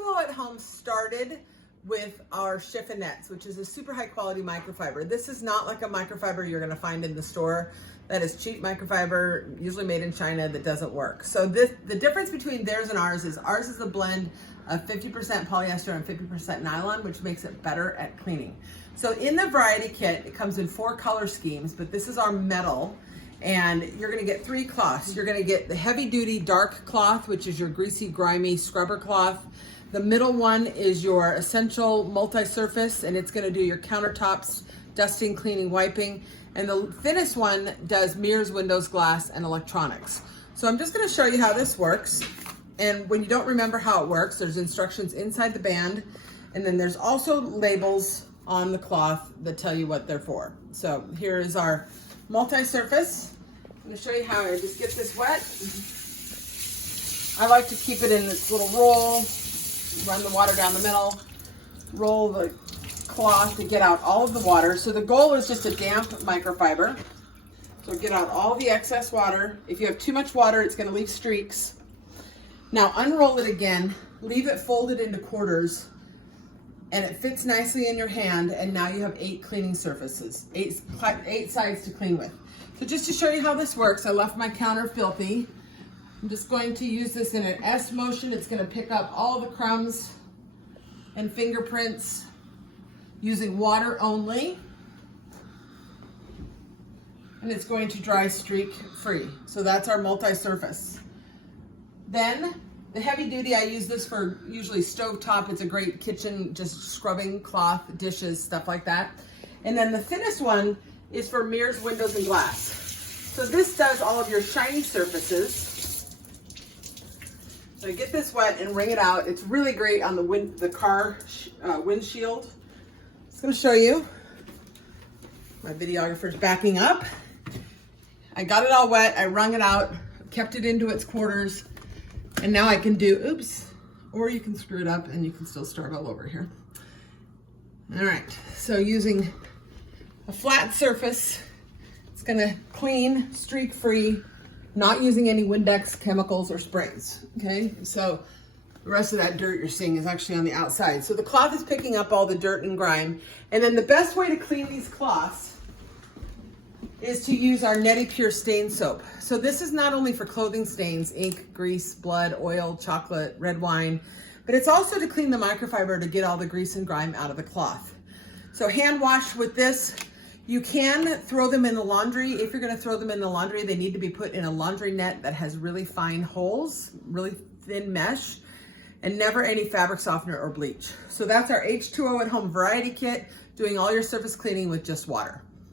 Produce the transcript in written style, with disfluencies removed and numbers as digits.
H2O at home started with our chiffonnettes, which is a super high quality microfiber. This is not like a microfiber you're gonna find in the store. That is cheap microfiber, usually made in China, that doesn't work. So the difference between theirs and ours is a blend of 50% polyester and 50% nylon, which makes it better at cleaning. So in the variety kit, it comes in 4 color schemes, but this is our metal. And you're gonna get 3 cloths. You're gonna get the heavy duty dark cloth, which is your greasy, grimy scrubber cloth. The middle one is your essential multi-surface, and it's gonna do your countertops, dusting, cleaning, wiping. And the thinnest one does mirrors, windows, glass, and electronics. So I'm just gonna show you how this works. And when you don't remember how it works, there's instructions inside the band. And then there's also labels on the cloth that tell you what they're for. So here is our multi-surface. I'm gonna show you how I just get this wet. I like to keep it in this little roll, run the water down the middle, roll the cloth to get out all of the water. So the goal is just a damp microfiber. So get out all the excess water. If you have too much water, it's gonna leave streaks. Now unroll it again, leave it folded into quarters, and it fits nicely in your hand, and now you have 8 cleaning surfaces, 8 sides to clean with. So just to show you how this works, I left my counter filthy. I'm just going to use this in an S motion. It's gonna pick up all the crumbs and fingerprints using water only. And it's going to dry streak free. So that's our multi-surface. Then the heavy duty, I use this for usually stovetop. It's a great kitchen, just scrubbing cloth, dishes, stuff like that. And then the thinnest one is for mirrors, windows, and glass. So this does all of your shiny surfaces. So get this wet and wring it out. It's really great on the car windshield. Just gonna show you. My videographer's backing up. I got it all wet, I wrung it out, kept it into its quarters. And now I can do, oops, or you can screw it up and you can still start all over here. All right, so using a flat surface, it's gonna clean, streak free, not using any Windex chemicals or sprays, okay? So the rest of that dirt you're seeing is actually on the outside. So the cloth is picking up all the dirt and grime. And then the best way to clean these cloths is to use our Neti Pure Stain Soap. So this is not only for clothing stains, ink, grease, blood, oil, chocolate, red wine, but it's also to clean the microfiber to get all the grease and grime out of the cloth. So hand wash with this. You can throw them in the laundry. If you're gonna throw them in the laundry, they need to be put in a laundry net that has really fine holes, really thin mesh, and never any fabric softener or bleach. So that's our H2O at home variety kit, doing all your surface cleaning with just water.